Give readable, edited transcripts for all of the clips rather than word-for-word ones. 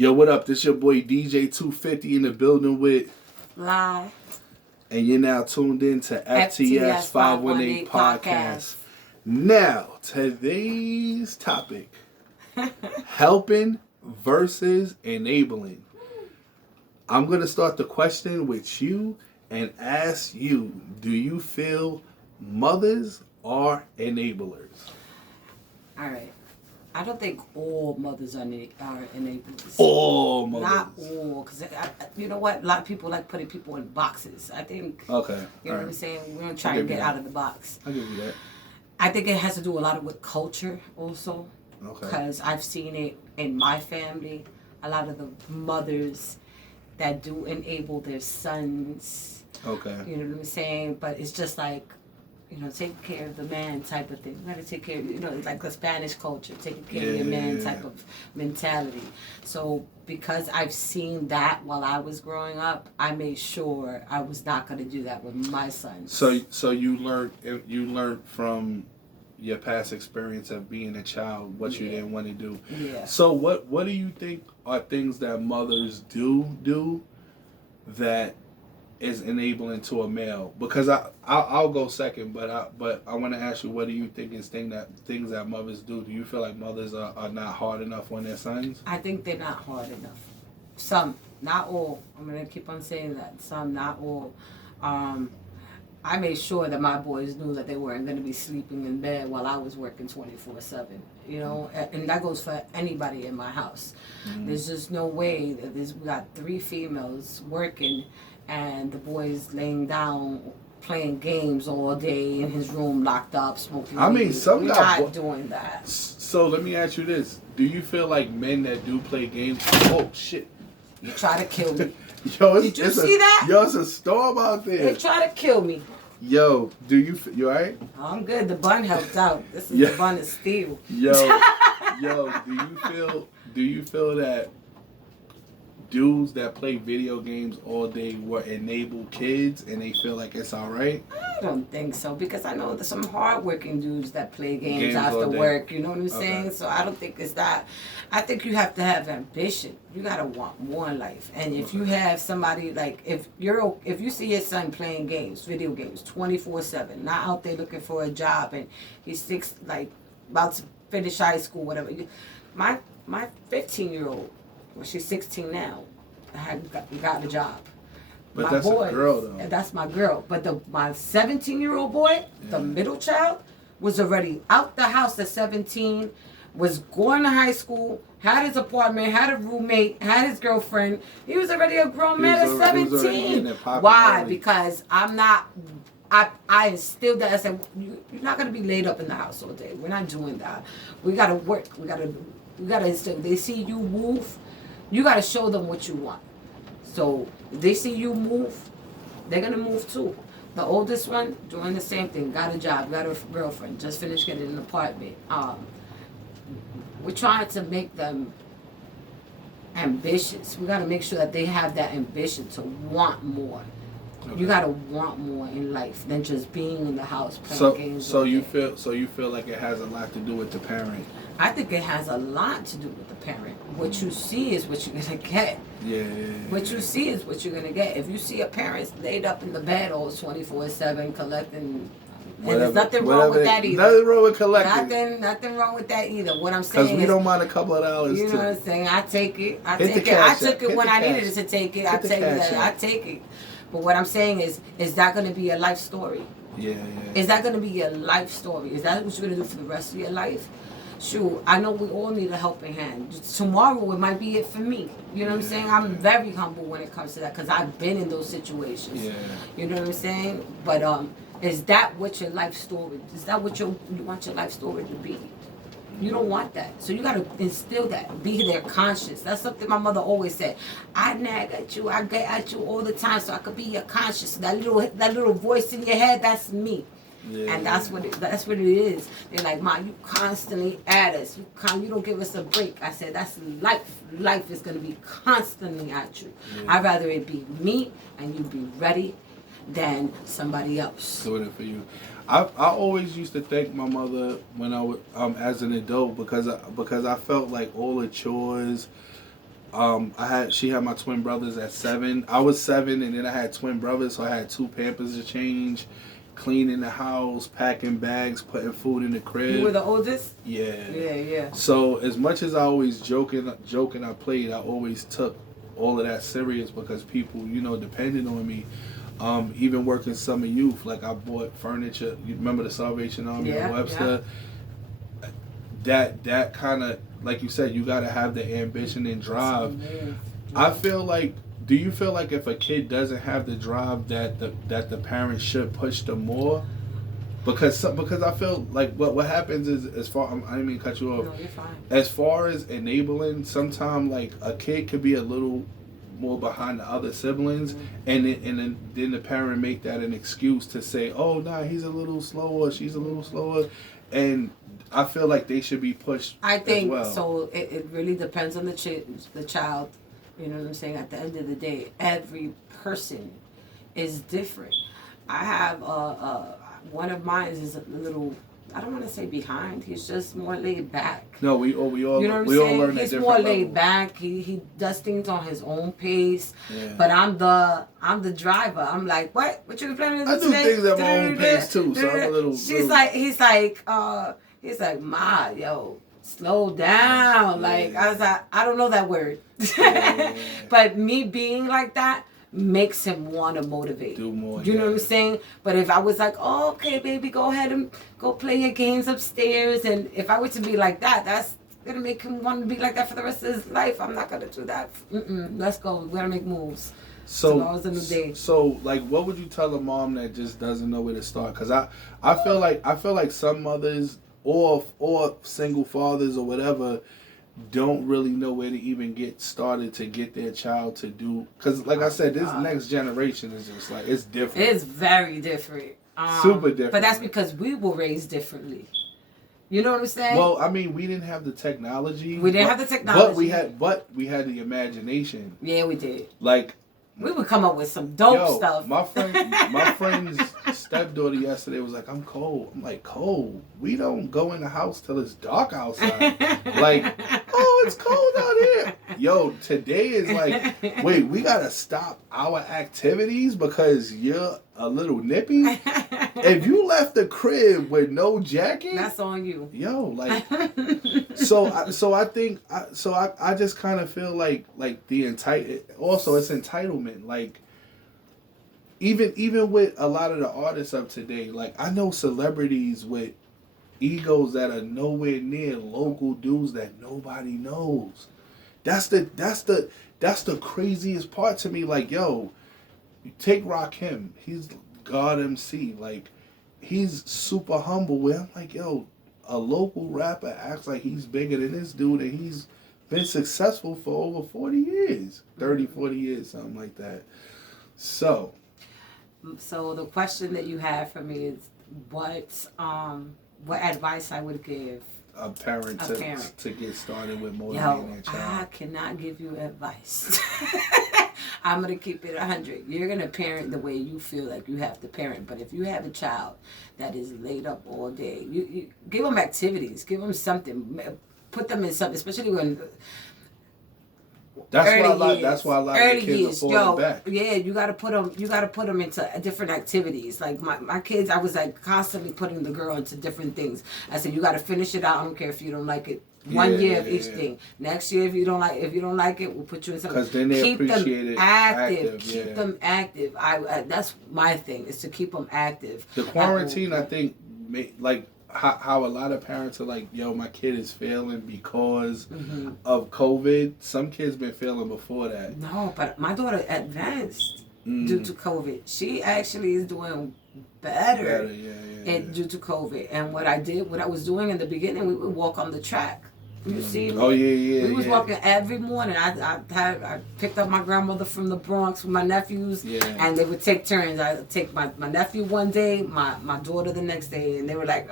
Yo, what up? This your boy DJ 250 in the building with Live. And you're now tuned in to FTS 518 Podcast. Now, today's topic, helping versus enabling. I'm going to start the question with you and ask you, do you feel mothers are enablers? All right. I don't think all mothers are enablers. All mothers. Not all. Because, you know what? A lot of people like putting people in boxes. I think, okay. You know what I'm saying? We're going to try and get out of the box. I'll give you that. I think it has to do a lot with culture also. Okay. Because I've seen it in my family. A lot of the mothers that do enable their sons. Okay. You know what I'm saying? But it's just like, take care of the man type of thing. You gotta take care of, it's like the Spanish culture, taking care of your man type of mentality. So because I've seen that while I was growing up, I made sure I was not gonna do that with my sons. So you learned from your past experience of being a child what you didn't want to do. Yeah. So what do you think are things that mothers do that is enabling to a male? Because I'll go second, but I want to ask you, what do you think is things that mothers do? Do you feel like mothers are not hard enough on their sons? I think they're not hard enough. Some, not all. I'm gonna keep on saying that. Some, not all. I made sure that my boys knew that they weren't going to be sleeping in bed while I was working 24/7. And that goes for anybody in my house. Mm-hmm. There's just no way that we got 3 females working and the boys laying down playing games all day in his room locked up smoking. I mean, some We're guys not doing that. So let me ask you this: do you feel like men that do play games? Oh shit! You try to kill me. Yo, did you see that? Yo, it's a storm out there. They try to kill me. Yo, you alright? I'm good. The bun helped out. This is the bun of steel. Yo, do you feel that dudes that play video games all day will enable kids and they feel like it's alright? I don't think so, because I know there's some hardworking dudes that play games after work, you know what I'm saying? So I don't think it's that. I think you have to have ambition. You gotta want more in life. And if you have somebody like, if you see your son playing games, video games, 24/7, not out there looking for a job, and he's about to finish high school, whatever. My 15-year-old, well, she's 16 now, got a job. But my that's boy, a girl, though. That's my girl. But my 17-year-old boy, the middle child, was already out the house at 17, was going to high school, had his apartment, had a roommate, had his girlfriend. He was already a grown man at 17. Why? Because I'm not... I instilled that. I said, you're not going to be laid up in the house all day. We're not doing that. We got to work. We got to instill. They see you move, you got to show them what you want. So if they see you move, they're going to move too. The oldest one, doing the same thing. Got a job, got a girlfriend, just finished getting an apartment. We're trying to make them ambitious. We got to make sure that they have that ambition to want more. Okay. You got to want more in life than just being in the house playing games. So you feel like it has a lot to do with the parent? I think it has a lot to do with the parent. What you see is what you're going to get. Yeah. What you see is what you're going to get. If you see a parent laid up in the bed all 24/7 collecting, and there's nothing wrong with that either. Nothing wrong with collecting. Nothing wrong with that either. What I'm saying is, because we don't mind a couple of dollars. You know what I'm saying? I take it. I took it when I needed to take it. I take it. But what I'm saying is that going to be a life story? Yeah. Is that going to be your life story? Is that what you're going to do for the rest of your life? Sure, I know we all need a helping hand. Tomorrow it might be it for me. You know what I'm saying? I'm very humble when it comes to that, because I've been in those situations. Yeah. You know what I'm saying? But is that what your life story? Is that what you want your life story to be? You don't want that. So you got to instill that. Be their conscience. That's something my mother always said. I nag at you. I get at you all the time so I could be your conscience. That little voice in your head, that's me. Yeah. And that's what it is. They're like, Ma, you constantly at us. You don't give us a break. I said, that's life. Life is going to be constantly at you. Yeah. I'd rather it be me and you be ready than somebody else. Doing it for you. I always used to thank my mother when I was as an adult because I felt like all the chores She had my twin brothers at 7. I was 7, and then I had twin brothers, so I had 2 Pampers to change, cleaning the house, packing bags, putting food in the crib. You were the oldest? Yeah. Yeah. So as much as I always joking I played, I always took all of that serious because people, depended on me. Even working summer youth, like I bought furniture. You remember the Salvation Army of Webster? Yeah. That kind of, like you said, you got to have the ambition and drive. I feel like, do you feel like if a kid doesn't have the drive that the parents should push them more? Because I feel like what happens is, I didn't mean to cut you off. No, you're fine. As far as enabling, sometimes like a kid could be a little more behind the other siblings, and then the parent make that an excuse to say, oh nah, he's a little slower, she's a little slower, and I feel like they should be pushed. I think as well. So. It really depends on the child. You know what I'm saying? At the end of the day, every person is different. I have one of mine is a little, I don't want to say behind. He's just more laid back. No, we all you know what I'm we saying? all learn He's at more different laid levels. back. He does things on his own pace. Yeah. But I'm the driver. I'm like, what you planning to do I do today? things at my own pace too, so I'm a little. He's like, Ma, yo, slow down. Like I was like, I don't know that word. Yeah. But me being like that makes him want to motivate. Do more. You know what I'm saying? But if I was like, oh, okay, baby, go ahead and go play your games upstairs. And if I were to be like that, that's going to make him want to be like that for the rest of his life. I'm not going to do that. Let's go. We're going to make moves. Tomorrow's a new day. So, like, what would you tell a mom that just doesn't know where to start? Because I feel like some mothers or single fathers or whatever don't really know where to even get started to get their child to do, because like I said, this next generation is just like, it's different. It's very different. Super different. But that's because we were raised differently. You know what I'm saying? Well, I mean, we didn't have the technology. We didn't have the technology. But we had the imagination. Yeah, we did. Like, we would come up with some dope stuff. My friend's stepdaughter yesterday was like, I'm cold. I'm like, cold? We don't go in the house till it's dark outside. Like, oh, it's cold out here. Yo, today is like, wait, we gotta stop our activities because you're a little nippy? If you left the crib with no jacket, that's on you. Yo, like, so I just kind of feel like also it's entitlement. Like, even with a lot of the artists of today, like I know celebrities with egos that are nowhere near local dudes that nobody knows. That's the craziest part to me. Like, yo, take Rakim. He's God MC. Like, he's super humble. Where I'm like, yo, a local rapper acts like he's bigger than this dude, and he's been successful for over 40 years, 30, 40 years, something like that. So the question that you have for me is what advice I would give a parent to get started with motivating their child. I cannot give you advice. I'm going to keep it 100. You're going to parent the way you feel like you have to parent. But if you have a child that is laid up all day, you give them activities. Give them something. Put them in something, especially when... That's why a lot of the kids are falling back. Yeah, you gotta put them into different activities. Like my kids, I was like constantly putting the girl into different things. I said, you gotta finish it out. I don't care if you don't like it. One year of each thing. Next year, if you don't like it, we'll put you in something. Because then they appreciate it active. Keep them active. I that's my thing, is to keep them active. The quarantine, I think, like. How a lot of parents are like, yo, my kid is failing because of COVID. Some kids been failing before that. No, but my daughter advanced due to COVID. She actually is doing better due to COVID. And what I was doing in the beginning, we would walk on the track. You see me? Oh, yeah. We was walking every morning. I picked up my grandmother from the Bronx with my nephews, and they would take turns. I would take my nephew one day, my daughter the next day, and they were like,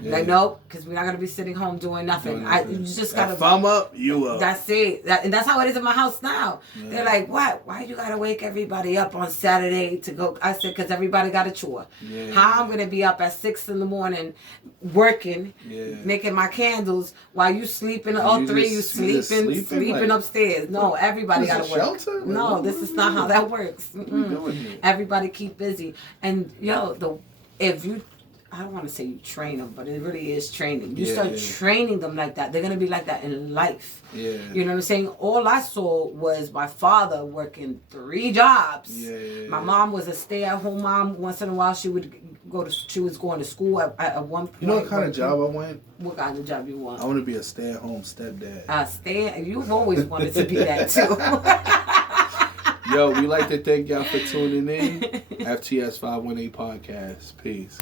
like, nope, because we're not going to be sitting home doing nothing. You just got to... If I'm up, you up. That's it. And that's how it is in my house now. Yeah. They're like, what? Why you got to wake everybody up on Saturday to go? I said, because everybody got a chore. Yeah. How I'm going to be up at 6 in the morning working, making my candles, while you sleeping. All three you sleeping upstairs. No, everybody got to work. Shelter? No, this is not how that works. Everybody keep busy. And if you, I don't want to say you train them, but it really is training. You start training them like that, they're going to be like that in life. Yeah. You know what I'm saying? All I saw was my father working 3 jobs. My mom was a stay-at-home mom. Once in a while, she was going to school at one point. You know what kind of job I want? What kind of job you want? I want to be a stay-at-home stepdad. You've always wanted to be that too. Yo, we like to thank y'all for tuning in. FTS 518 Podcast. Peace.